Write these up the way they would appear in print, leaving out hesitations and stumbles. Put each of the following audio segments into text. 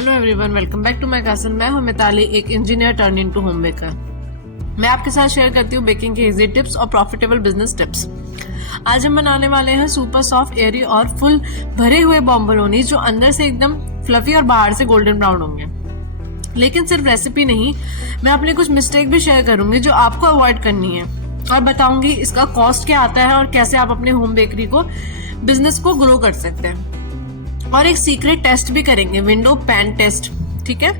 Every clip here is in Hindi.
Hello everyone, welcome back to my kitchen. मैं हूं मिताली, एक engineer turn into home baker. मैं आपके साथ शेयर करती हूँ बेकिंग के इजी टिप्स और प्रॉफिटेबल बिजनेस टिप्स। आज हम बनाने वाले हैं सुपर सॉफ्ट, एयरी और फुल भरे हुए बॉम्बोलोनी, जो अंदर से एकदम फ्लफी और बाहर से गोल्डन ब्राउन होंगे। लेकिन सिर्फ रेसिपी नहीं, मैं अपने कुछ मिस्टेक भी शेयर करूंगी जो आपको अवॉइड करनी है, और बताऊंगी इसका कॉस्ट क्या आता है और कैसे आप अपने होम बेकरी को, बिजनेस को ग्रो कर सकते हैं। और एक सीक्रेट टेस्ट भी करेंगे, विंडो पैन टेस्ट, ठीक है,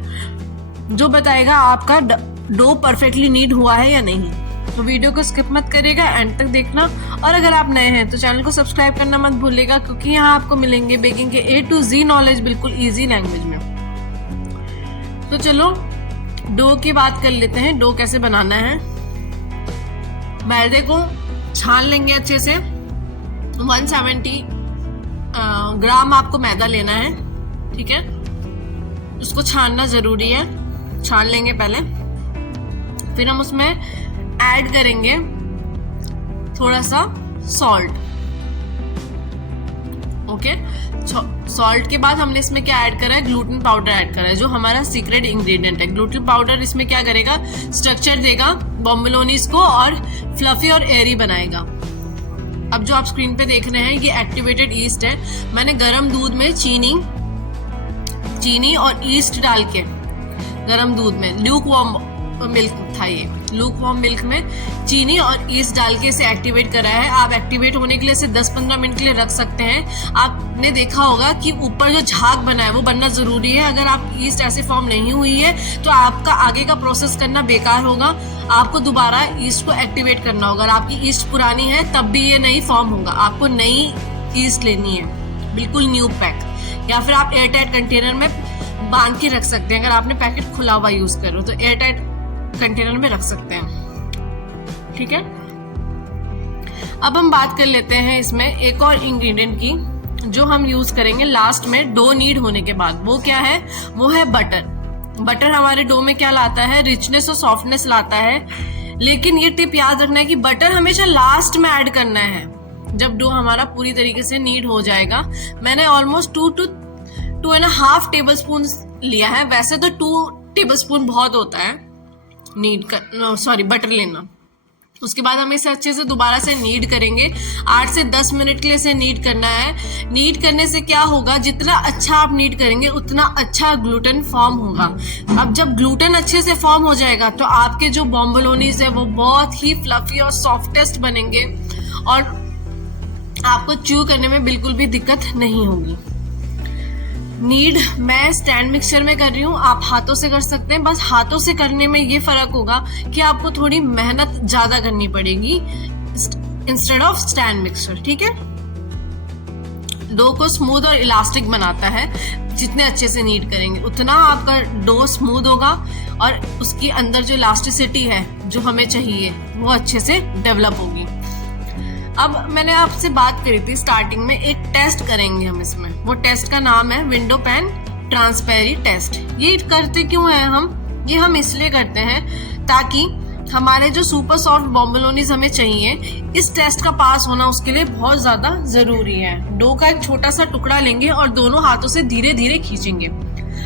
जो बताएगा आपका डो परफेक्टली नीड हुआ है या नहीं। तो वीडियो को स्किप मत करिएगा, एंड तक देखना। और अगर आप नए हैं तो चैनल को सब्सक्राइब करना मत भूलिएगा, क्योंकि यहाँ आपको मिलेंगे बेकिंग के A to Z नॉलेज बिल्कुल इजी लैंग्वेज में। तो चलो डो की बात कर लेते हैं। डो कैसे बनाना है। मैदे को छान लेंगे अच्छे से। 170 ग्राम आपको मैदा लेना है, ठीक है। उसको छानना जरूरी है, छान लेंगे पहले। फिर हम उसमें ऐड करेंगे थोड़ा सा सॉल्ट, ओके। सॉल्ट के बाद हमने इसमें क्या ऐड करा है, ग्लूटेन पाउडर ऐड करा है, जो हमारा सीक्रेट इंग्रेडिएंट है। ग्लूटेन पाउडर इसमें क्या करेगा, स्ट्रक्चर देगा बॉम्बोलोनीज को और फ्लफी और एयरी बनाएगा। अब जो आप स्क्रीन पे देख रहे हैं ये एक्टिवेटेड ईस्ट है। मैंने गरम दूध में चीनी और ईस्ट डाल के, गरम दूध में ल्यूक वार्म मिल्क था ये, ल्यूक वार्म मिल्क में चीनी और ईस्ट डाल के इसे एक्टिवेट करा है। आप एक्टिवेट होने के लिए इसे 10-15 मिनट के लिए रख सकते हैं। आपने देखा होगा कि ऊपर जो झाग बना है वो बनना जरूरी है। अगर आप ईस्ट ऐसे फॉर्म नहीं हुई है तो आपका आगे का प्रोसेस करना बेकार होगा। आपको दोबारा ईस्ट को एक्टिवेट करना होगा। अगर आपकी ईस्ट पुरानी है तब भी ये नई फॉर्म होगा। आपको नई ईस्ट लेनी है, बिल्कुल न्यू पैक, या फिर आप एयरटाइट कंटेनर में बांध के रख सकते हैं। अगर आपने पैकेट खुला हुआ यूज कर रहे हो तो एयरटाइट कंटेनर में रख सकते हैं, ठीक है। अब हम बात कर लेते हैं इसमें एक और इंग्रेडिएंट की, जो हम यूज करेंगे लास्ट में डो नीड होने के बाद। वो क्या है, वो है बटर। बटर हमारे डो में क्या लाता है, रिचनेस और सॉफ्टनेस लाता है। लेकिन ये टिप याद रखना है कि बटर हमेशा लास्ट में ऐड करना है, जब डो हमारा पूरी तरीके से नीड हो जाएगा। मैंने ऑलमोस्ट 2 to 2.5 टेबल स्पून लिया है। वैसे तो 2 टेबल स्पून बहुत होता है बटर लेना। उसके बाद हम इसे अच्छे से दोबारा से नीड करेंगे। 8 से 10 मिनट के लिए इसे नीड करना है। नीड करने से क्या होगा, जितना अच्छा आप नीड करेंगे उतना अच्छा ग्लूटेन फॉर्म होगा। अब जब ग्लूटेन अच्छे से फॉर्म हो जाएगा तो आपके जो बॉम्बोलोनीज है वो बहुत ही फ्लफी और सॉफ्टेस्ट बनेंगे, और आपको च्यू करने में बिल्कुल भी दिक्कत नहीं होगी। नीड मैं स्टैंड मिक्सचर में कर रही हूँ, आप हाथों से कर सकते हैं। बस हाथों से करने में ये फर्क होगा कि आपको थोड़ी मेहनत ज्यादा करनी पड़ेगी इंस्टेड ऑफ स्टैंड मिक्सचर, ठीक है। डो को स्मूथ और इलास्टिक बनाता है। जितने अच्छे से नीड करेंगे उतना आपका डो स्मूथ होगा, और उसकी अंदर जो इलास्टिसिटी है जो हमें चाहिए वो अच्छे से डेवलप होगी। अब मैंने आपसे बात करी थी स्टार्टिंग में, एक टेस्ट करेंगे हम इसमें। वो टेस्ट का नाम है विंडो पैन ट्रांसपेरी टेस्ट। ये करते क्यों है हम, ये हम इसलिए करते हैं ताकि हमारे जो सुपर सॉफ्ट बॉम्बोलोनीज हमें चाहिए, इस टेस्ट का पास होना उसके लिए बहुत ज्यादा जरूरी है। डो का एक छोटा सा टुकड़ा लेंगे और दोनों हाथों से धीरे धीरे खींचेंगे।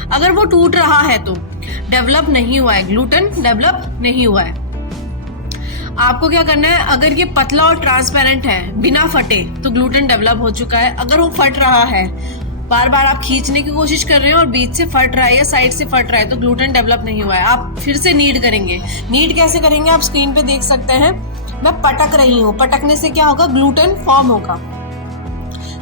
अगर वो टूट रहा है तो डेवलप नहीं हुआ है, ग्लूटेन डेवलप नहीं हुआ है। आपको क्या करना है, अगर ये पतला और ट्रांसपेरेंट है बिना फटे तो ग्लूटेन डेवलप हो चुका है। अगर वो फट रहा है, बार बार आप खींचने की कोशिश कर रहे हैं और बीच से फट रहा है या साइड से फट रहा है, तो ग्लूटेन डेवलप नहीं हुआ है। आप फिर से नीड करेंगे। नीड कैसे करेंगे, आप स्क्रीन पे देख सकते हैं। मैं पटक रही हूँ, पटकने से क्या होगा, ग्लूटेन फॉर्म होगा।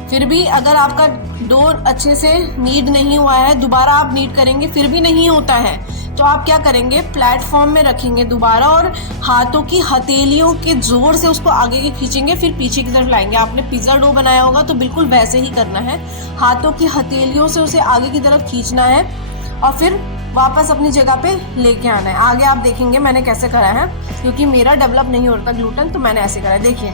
फिर भी अगर आपका डो अच्छे से नीड नहीं हुआ है, दोबारा आप नीड करेंगे फिर भी नहीं होता है, तो आप क्या करेंगे, प्लेटफॉर्म में रखेंगे दोबारा और हाथों की हथेलियों के जोर से उसको आगे के खींचेंगे, फिर पीछे की तरफ लाएंगे। आपने पिज्जा डो बनाया होगा तो बिल्कुल वैसे ही करना है। हाथों की हथेलियों से उसे आगे की तरफ खींचना है और फिर वापस अपनी जगह पे लेके आना है। आगे आप देखेंगे मैंने कैसे करा है, क्योंकि मेरा डेवलप नहीं हो रहा था ग्लूटेन, तो मैंने ऐसे करा है। देखिए,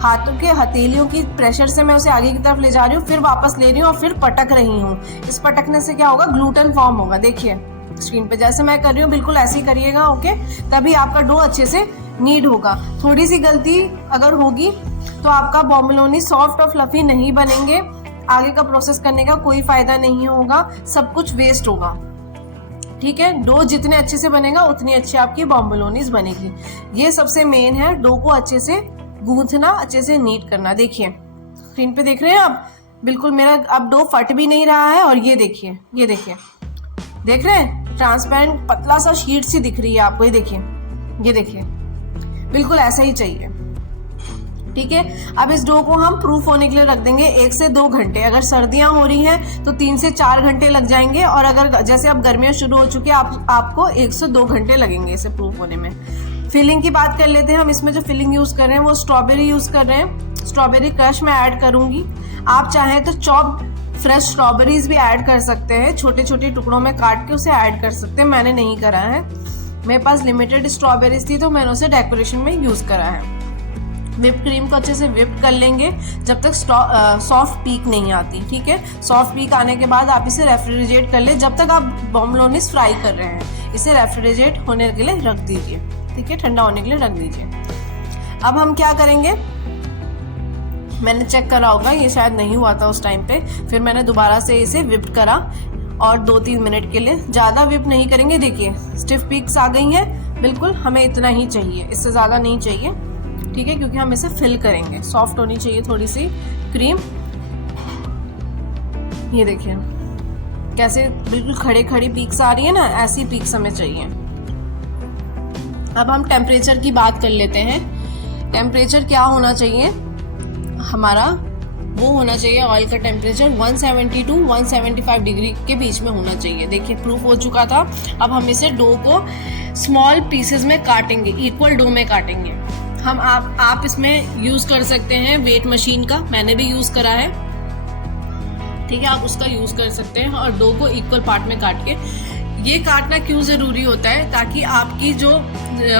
हाथों के हथेलियों की प्रेशर से मैं उसे आगे की तरफ ले जा रही हूँ, फिर वापस ले रही हूँ और फिर पटक रही हूँ। इस पटकने से क्या होगा, ग्लूटेन फॉर्म होगा। देखिए स्क्रीन पे जैसे मैं कर रही हूँ बिल्कुल ऐसे ही करिएगा, ओके। तभी आपका डो अच्छे से नीड होगा। थोड़ी सी गलती अगर होगी तो आपका बॉम्बोलोनी सॉफ्ट और फ्लफी नहीं बनेंगे। आगे का प्रोसेस करने का कोई फायदा नहीं होगा, सब कुछ वेस्ट होगा। ठीक है, डो जितने अच्छे से बनेगा उतनी अच्छी आपकी बॉम्बलोनीज बनेगी। ये सबसे मेन है, डो को अच्छे से गूंथना, अच्छे से नीट करना। देखिए स्क्रीन पे देख रहे हैं आप, बिल्कुल मेरा अब डो फट भी नहीं रहा है। और ये देखिए, ये देखिए, देख रहे हैं, ट्रांसपेरेंट पतला सा शीट सी दिख रही है आपको। ये देखिए, ये देखिए, बिल्कुल ऐसा ही चाहिए। ठीक है, अब इस डो को हम प्रूफ होने के लिए रख देंगे 1 से 2 घंटे। अगर सर्दियां हो रही हैं तो 3 से 4 घंटे लग जाएंगे, और अगर जैसे अब गर्मियां शुरू हो चुकी है आपको 1 से 2 घंटे लगेंगे इसे प्रूफ होने में। फिलिंग की बात कर लेते हैं। हम इसमें जो फिलिंग यूज कर रहे हैं वो स्ट्रॉबेरी यूज कर रहे हैं। स्ट्रॉबेरी क्रश में ऐड करूंगी। आप चाहें तो चॉप फ्रेश स्ट्रॉबेरीज भी ऐड कर सकते हैं, छोटे छोटे टुकड़ों में काट के उसे ऐड कर सकते हैं। मैंने नहीं करा है, मेरे पास लिमिटेड स्ट्रॉबेरीज थी तो मैंने उसे डेकोरेशन में यूज करा है। व्हिप क्रीम को अच्छे से व्हिप कर लेंगे जब तक सॉफ्ट पीक नहीं आती। ठीक है, सॉफ्ट पीक आने के बाद आप इसे रेफ्रिजरेट कर ले। जब तक आप बॉम्बलोनीज फ्राई कर रहे हैं इसे रेफ्रिजरेट होने के लिए रख दीजिए। ठीक है, ठंडा होने के लिए रख दीजिए। अब हम क्या करेंगे, मैंने चेक करा होगा, ये शायद नहीं हुआ था उस टाइम पे, फिर मैंने दोबारा से इसे व्हिप करा और 2-3 मिनट के लिए। ज़्यादा व्हिप नहीं करेंगे। देखिए स्टिफ पीक्स आ गई हैं, बिल्कुल हमें इतना ही चाहिए, इससे ज़्यादा नहीं चाहिए। ठीक है, क्योंकि हम इसे फिल करेंगे, सॉफ्ट होनी चाहिए थोड़ी सी क्रीम। ये देखिए कैसे बिल्कुल खड़े खड़ी पीक्स आ रही है ना, ऐसी पीक्स हमें चाहिए। अब हम टेम्परेचर की बात कर लेते हैं। टेम्परेचर क्या होना चाहिए हमारा, वो होना चाहिए ऑयल का टेम्परेचर 170 to 175 डिग्री के बीच में होना चाहिए। देखिए प्रूफ हो चुका था। अब हम इसे डो को स्मॉल पीसेस में काटेंगे, इक्वल डो में काटेंगे हम। आप इसमें यूज कर सकते हैं वेट मशीन का, मैंने भी यूज करा है। ठीक है, आप उसका यूज कर सकते हैं और डो को इक्वल पार्ट में काट के। ये काटना क्यों जरूरी होता है, ताकि आपकी जो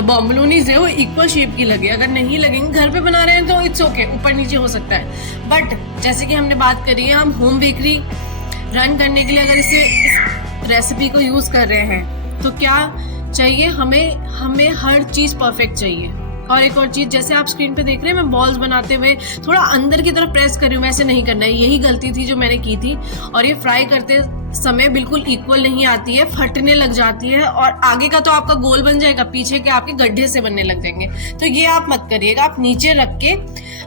बॉम्बलोनीज है वो इक्वल शेप की लगे। अगर नहीं लगेंगे, घर पे बना रहे हैं तो इट्स ओके, ऊपर नीचे हो सकता है। बट जैसे कि हमने बात करी है, हम होम बेकरी रन करने के लिए अगर इस रेसिपी को यूज कर रहे हैं तो क्या चाहिए हमें हर चीज परफेक्ट चाहिए। और एक और चीज, जैसे आप स्क्रीन पे देख रहे हैं मैं बॉल्स बनाते हुए थोड़ा अंदर की तरफ प्रेस कर रही हूँ, वैसे नहीं करना है। यही गलती थी जो मैंने की थी, और ये फ्राई करते समय बिल्कुल इक्वल नहीं आती है, फटने लग जाती है, और आगे का तो आपका गोल बन जाएगा, पीछे के आपके गड्ढे से बनने लग जाएंगे। तो ये आप मत करिएगा, आप नीचे रख के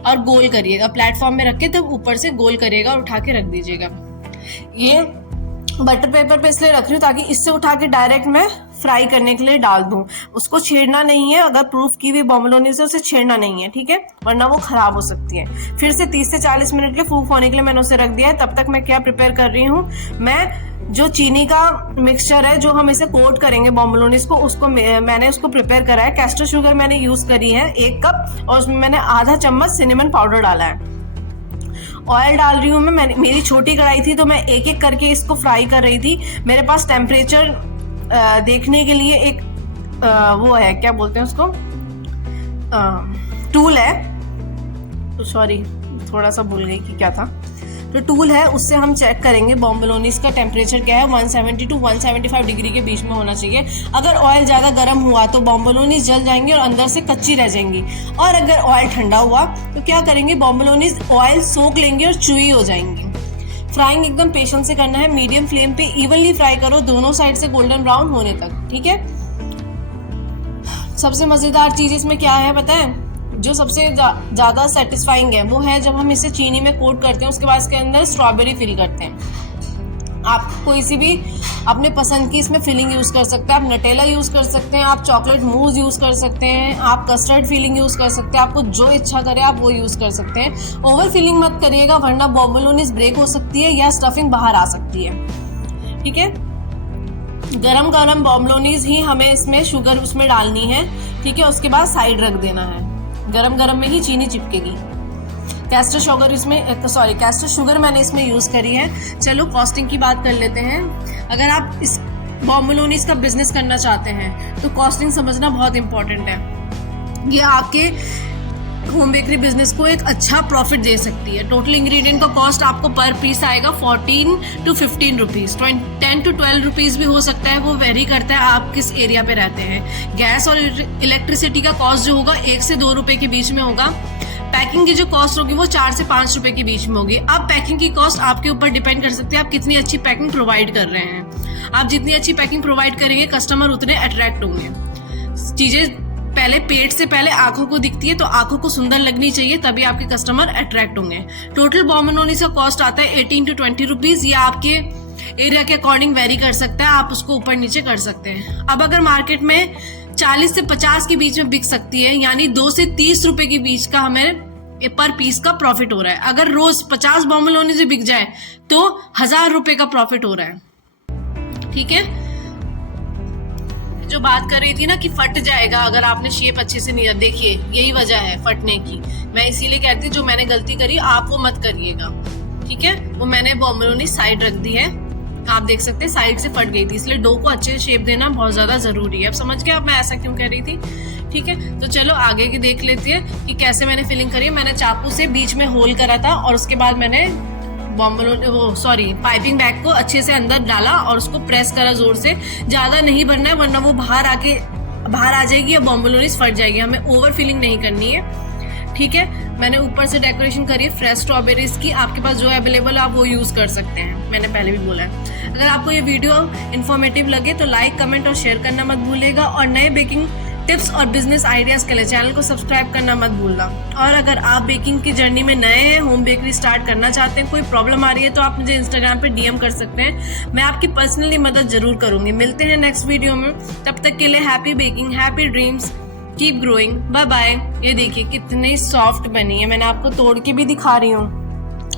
और गोल करिएगा, प्लेटफॉर्म में रख के तब ऊपर से गोल करिएगा और उठा के रख दीजिएगा। ये बटर पेपर पे इसलिए रख रही हूँ ताकि इससे उठा के डायरेक्ट मैं फ्राई करने के लिए डाल दूं, उसको छेड़ना नहीं है। अगर प्रूफ की हुई बॉम्बलोनी से उसे छेड़ना नहीं है, ठीक है, वरना वो खराब हो सकती है। फिर से 30 से 40 मिनट के प्रूफ होने के लिए मैंने उसे रख दिया है। तब तक मैं क्या प्रिपेयर कर रही हूँ, मैं जो चीनी का मिक्सचर है जो हम इसे कोट करेंगे बॉम्बलोनीज को, उसको मैंने उसको प्रिपेयर करा है। कैस्टर शुगर मैंने यूज करी है 1 कप, और उसमें मैंने आधा चम्मच सिनेमन पाउडर डाला है। ऑयल डाल रही हूँ मैं, मेरी छोटी कढ़ाई थी तो मैं एक एक करके इसको फ्राई कर रही थी। मेरे पास टेम्परेचर देखने के लिए एक वो है, क्या बोलते हैं उसको, टूल है, तो सॉरी थोड़ा सा भूल गई कि क्या था। तो टूल है, उससे हम चेक करेंगे बॉम्बलोनीज का टेम्परेचर क्या है। 170 to 175 डिग्री के बीच में होना चाहिए। अगर ऑयल ज़्यादा गर्म हुआ तो बॉम्बलोनीज जल जाएंगी और अंदर से कच्ची रह जाएंगी, और अगर ऑयल ठंडा हुआ तो क्या करेंगे, बॉम्बलोनीज ऑयल सोख लेंगी और चुई हो जाएंगी। फ्राइंग एकदम पेशेंस से करना है, मीडियम फ्लेम पे इवनली फ्राई करो, दोनों साइड से गोल्डन ब्राउन होने तक। ठीक है, सबसे मजेदार चीज इसमें क्या है पता है, जो सबसे ज्यादा सेटिस्फाइंग है वो है जब हम इसे चीनी में कोट करते हैं, उसके बाद इसके अंदर स्ट्रॉबेरी फिल करते हैं। आप कोई सी भी अपने पसंद की इसमें फिलिंग यूज कर सकते हैं। आप नटेला यूज कर सकते हैं, आप चॉकलेट मूज यूज कर सकते हैं, आप कस्टर्ड फिलिंग यूज कर सकते हैं, आपको जो इच्छा करे आप वो यूज कर सकते हैं। ओवर फिलिंग मत करिएगा, वरना बॉम्बलोनीज ब्रेक हो सकती है या स्टफिंग बाहर आ सकती है। ठीक है, गरम गरम बॉम्बलोनीज ही हमें इसमें शुगर उसमें डालनी है। ठीक है, उसके बाद साइड रख देना है, गरम गरम में ही चीनी चिपकेगी। कैस्टर शुगर मैंने इसमें यूज करी है। चलो कॉस्टिंग की बात कर लेते हैं। अगर आप इस बॉम्बलोनीज का बिजनेस करना चाहते हैं तो कॉस्टिंग समझना बहुत इंपॉर्टेंट है। ये आपके होम बेकरी बिजनेस को एक अच्छा प्रॉफिट दे सकती है। टोटल इंग्रेडिएंट का कॉस्ट आपको पर पीस आएगा 14 to 15 रुपीज, 10 to 12 रुपीज भी हो सकता है, वो वेरी करता है आप किस एरिया पे रहते हैं। गैस और इलेक्ट्रिसिटी का कॉस्ट जो होगा 1 से 2 रुपए के बीच में होगा। पैकिंग की जो कॉस्ट होगी वो 4 से 5 रुपए के बीच में होगी। अब पैकिंग की कॉस्ट आपके ऊपर डिपेंड कर सकती है आप कितनी अच्छी पैकिंग प्रोवाइड कर रहे हैं। आप जितनी अच्छी पैकिंग प्रोवाइड करेंगे कस्टमर उतने अट्रैक्ट होंगे। चीजें पहले पेट से पहले आंखों को दिखती है, तो आंखों को सुंदर लगनी चाहिए, तभी आपके कस्टमर अट्रैक्ट होंगे। टोटल बोम्बोलिनीज का कॉस्ट आता है 18 to 20 रुपीज। ये आपके एरिया के अकॉर्डिंग वेरी कर सकता है, आप उसको ऊपर नीचे कर सकते हैं। अब अगर मार्केट में 40 से 50 के बीच में बिक सकती है, यानी 2 से 30 रुपए के बीच का हमें पर पीस का प्रॉफिट हो रहा है। अगर रोज 50 बोम्बोलिनीज बिक जाए तो 1000 रुपए का प्रॉफिट हो रहा है। ठीक है, जो बात कर रही थी ना कि फट जाएगा अगर आपने शेप अच्छे से नहीं, देखिए यही वजह है फटने की। मैं इसीलिए कहती हूँ जो मैंने गलती करी आप वो मत करिएगा। ठीक है, वो मैंने बोम्बोलिनी साइड रख दी है, आप देख सकते हैं साइड से फट गई थी, इसलिए डो को अच्छे से शेप देना बहुत ज्यादा जरूरी है। अब समझ गए अब मैं ऐसा क्यों कह रही थी। ठीक है, तो चलो आगे की देख लेते हैं कि कैसे मैंने फिलिंग करी है। मैंने चाकू से बीच में होल करा था और उसके बाद मैंने पाइपिंग बैग को अच्छे से अंदर डाला और उसको प्रेस करा जोर से। ज्यादा नहीं भरना है वरना वो बाहर आ जाएगी या बोम्बोलिनीज फट जाएगी। हमें ओवर फिलिंग नहीं करनी है। ठीक है, मैंने ऊपर से डेकोरेशन करी है फ्रेश स्ट्रॉबेरीज की। आपके पास जो अवेलेबल है आप वो यूज कर सकते हैं, मैंने पहले भी बोला है। अगर आपको ये वीडियो इन्फॉर्मेटिव लगे तो लाइक, कमेंट और शेयर करना मत भूलिएगा। और नए बेकिंग टिप्स और बिजनेस आइडियाज के लिए चैनल को सब्सक्राइब करना मत भूलना। और अगर आप बेकिंग की जर्नी में नए हैं, होम बेकरी स्टार्ट करना चाहते हैं, कोई प्रॉब्लम आ रही है तो आप मुझे इंस्टाग्राम पे डीएम कर सकते हैं, मैं आपकी पर्सनली मदद जरूर करूंगी। मिलते हैं नेक्स्ट वीडियो में, तब तक के लिए happy baking, happy dreams, keep growing, bye bye. ये देखिए कितनी सॉफ्ट बनी है, मैंने आपको तोड़ के भी दिखा रही हूँ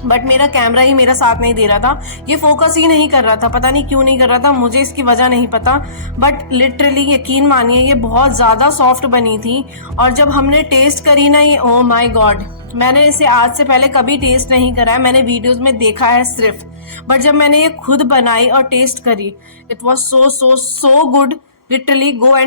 बट मेरा कैमरा ही मेरा साथ नहीं दे रहा था, ये फोकस ही नहीं कर रहा था, पता नहीं क्यों नहीं कर रहा था, मुझे इसकी वजह नहीं पता। बट लिटरली यकीन मानिए ये बहुत ज़्यादा सॉफ्ट बनी थी। और जब हमने टेस्ट करी ना, ये ओह माय गॉड, मैंने इसे आज से पहले कभी टेस्ट नहीं करा है, मैंने वीडियोस में देखा है सिर्फ। बट जब मैंने ये खुद बनाई और टेस्ट करी, it was so good. Literally go and